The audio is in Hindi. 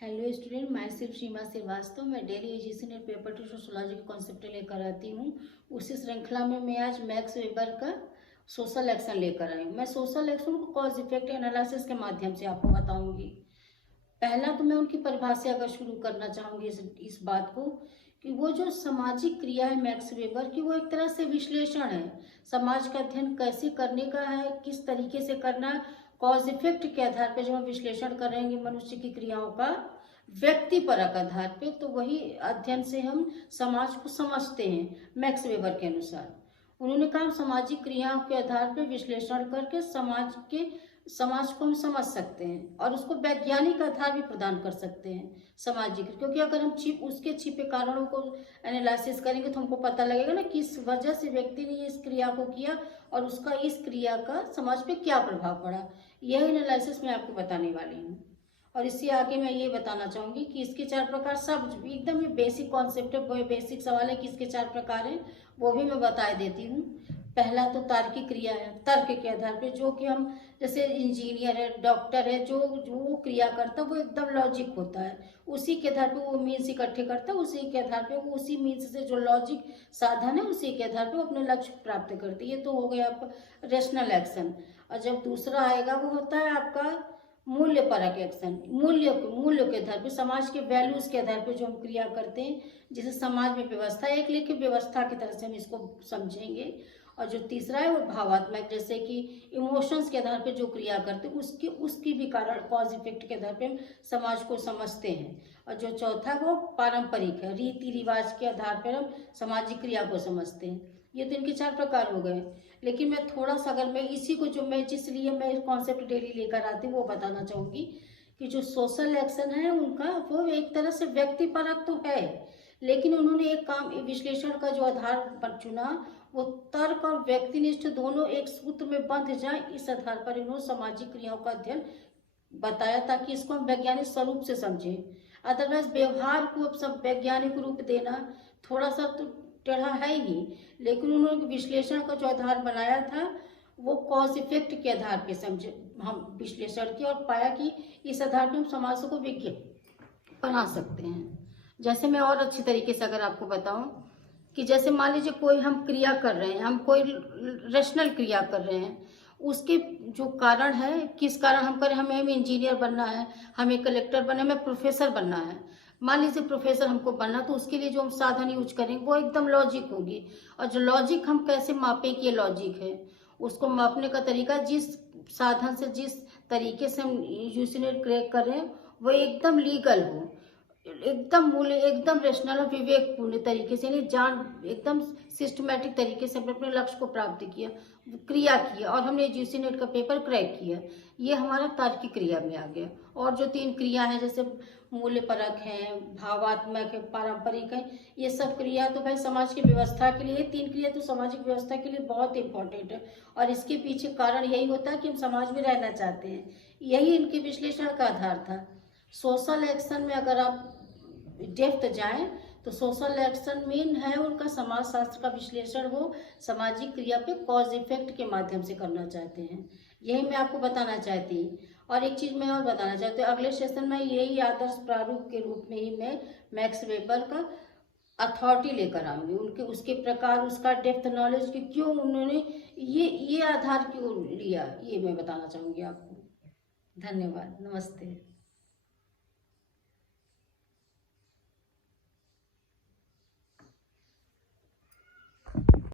हेलो स्टूडेंट, मैं सिर्फ सीमा श्रीवास्तव। मैं daily UGC net paper 2 sociology के कॉन्सेप्ट लेकर आती हूँ। उसी श्रृंखला में मैं आज मैक्स वेबर का सोशल एक्शन लेकर आई हूँ। मैं सोशल एक्शन को कॉज इफेक्ट एनालिसिस के माध्यम से आपको बताऊंगी। पहला तो मैं उनकी परिभाषा अगर शुरू करना चाहूँगी इस बात को कि वो जो सामाजिक क्रिया है मैक्स वेबर की, वो एक तरह से विश्लेषण है। समाज का अध्ययन कैसे करने का है, किस तरीके से करना है, कॉज इफेक्ट के आधार पर जब हम विश्लेषण करेंगे मनुष्य की क्रियाओं का व्यक्तिपरक आधार पे, तो वही अध्ययन से हम समाज को समझते हैं। मैक्स वेबर के अनुसार उन्होंने कहा सामाजिक क्रियाओं के आधार पर विश्लेषण करके समाज को हम समझ सकते हैं और उसको वैज्ञानिक आधार भी प्रदान कर सकते हैं सामाजिक, क्योंकि अगर हम उसके छिपे कारणों को एनालिसिस करेंगे तो हमको पता लगेगा ना किस वजह से व्यक्ति ने इस क्रिया को किया और उसका इस क्रिया का समाज पे क्या प्रभाव पड़ा। यह एनालिसिस मैं आपको बताने वाली हूँ। और इससे आगे मैं ये बताना चाहूँगी कि इसके 4 प्रकार, सब एकदम ये बेसिक कॉन्सेप्ट है, बेसिक सवाल है कि इसके 4 प्रकार हैं, वो भी मैं बता देती हूँ। पहला तो तार्किक क्रिया है। तर्क के आधार पे जो कि हम जैसे इंजीनियर है, डॉक्टर है, जो क्रिया करता है वो एकदम लॉजिक होता है, उसी के आधार पे वो मीन्स इकट्ठे करता है, उसी के आधार पे वो उसी मीन्स से जो लॉजिक साधन है उसी के आधार पे वो अपने लक्ष्य प्राप्त करती है। ये तो हो गया आपका रेशनल एक्शन। और जब दूसरा आएगा वो होता है आपका मूल्य परक एक्शन। मूल्य के आधार पे, समाज के वैल्यूज के आधार पे जो हम क्रिया करते हैं, जैसे समाज में व्यवस्था एक लेके व्यवस्था की तरह से हम इसको समझेंगे। और जो तीसरा है वो भावात्मक, जैसे कि इमोशंस के आधार पे जो क्रिया करते हैं उसकी भी कारण कॉज इफेक्ट के आधार पे हम समाज को समझते हैं। और जो चौथा है वो पारंपरिक है, रीति रिवाज के आधार पर हम सामाजिक क्रिया को समझते हैं। ये तो इनके 4 प्रकार हो गए। लेकिन मैं थोड़ा सा, अगर मैं इसी को जो मैं जिसलिए मैं कॉन्सेप्ट डेली लेकर आती हूँ वो बताना चाहूँगी कि जो सोशल एक्शन है उनका वो एक तरह से व्यक्तिपरक तो है, लेकिन उन्होंने एक काम विश्लेषण का जो आधार पर चुना वो तर्क और व्यक्तिनिष्ठ दोनों एक सूत्र में बंध जाए, इस आधार पर इन्होंने सामाजिक क्रियाओं का अध्ययन बताया ताकि इसको हम वैज्ञानिक स्वरूप से समझें। अदरवाइज व्यवहार को अब सब वैज्ञानिक रूप देना थोड़ा सा तो टेढ़ा है ही, लेकिन उन्होंने विश्लेषण का जो आधार बनाया था वो कॉज इफेक्ट के आधार पे समझे, हम विश्लेषण किया और पाया कि इस आधार पे हम समाज को विज्ञान बना सकते हैं। जैसे मैं और अच्छी तरीके से अगर आपको बताऊं कि जैसे मान लीजिए कोई हम क्रिया कर रहे हैं, हम कोई रेशनल क्रिया कर रहे हैं, उसके जो कारण है, किस कारण हम करें, हमें इंजीनियर बनना है, हमें कलेक्टर बनना है, हमें प्रोफेसर बनना है। मान लीजिए प्रोफेसर हमको बनना, तो उसके लिए जो हम साधन यूज करेंगे वो एकदम लॉजिक होगी। और जो लॉजिक हम कैसे मापें कि ये लॉजिक है, उसको मापने का तरीका जिस साधन से जिस तरीके से हम यूसिनेट क्रैक कर रहे हैं वो एकदम लीगल हो, एकदम मूल्य, एकदम रेशनल और विवेकपूर्ण तरीके से, यानी जान एकदम सिस्टमेटिक तरीके से हमने अपने लक्ष्य को प्राप्त किया, क्रिया किया और हमने यूजीसी नेट का पेपर क्रैक किया। ये हमारा तार्किक क्रिया में आ गया। और जो 3 क्रिया है जैसे मूल्य परक है, भावात्मक है, पारंपरिक है, ये सब क्रिया तो भाई समाज की व्यवस्था के लिए, 3 क्रिया तो सामाजिक व्यवस्था के लिए बहुत इंपॉर्टेंट है। और इसके पीछे कारण यही होता है कि हम समाज में रहना चाहते हैं। यही इनके विश्लेषण का आधार था। सोशल एक्शन में अगर आप डेप्थ जाएं तो सोशल एक्शन मेन है उनका समाज शास्त्र का विश्लेषण, वो सामाजिक क्रिया पे कॉज इफेक्ट के माध्यम से करना चाहते हैं। यही मैं आपको बताना चाहती हूँ। और एक चीज मैं और बताना चाहती हूँ, अगले सेशन में यही आदर्श प्रारूप के रूप में ही मैं मैक्स वेबर का अथॉरिटी लेकर आऊंगी, उनके उसके प्रकार, उसका डेप्थ नॉलेज कि क्यों उन्होंने ये आधार क्यों लिया, ये मैं बताना चाहूंगी आपको। धन्यवाद, नमस्ते।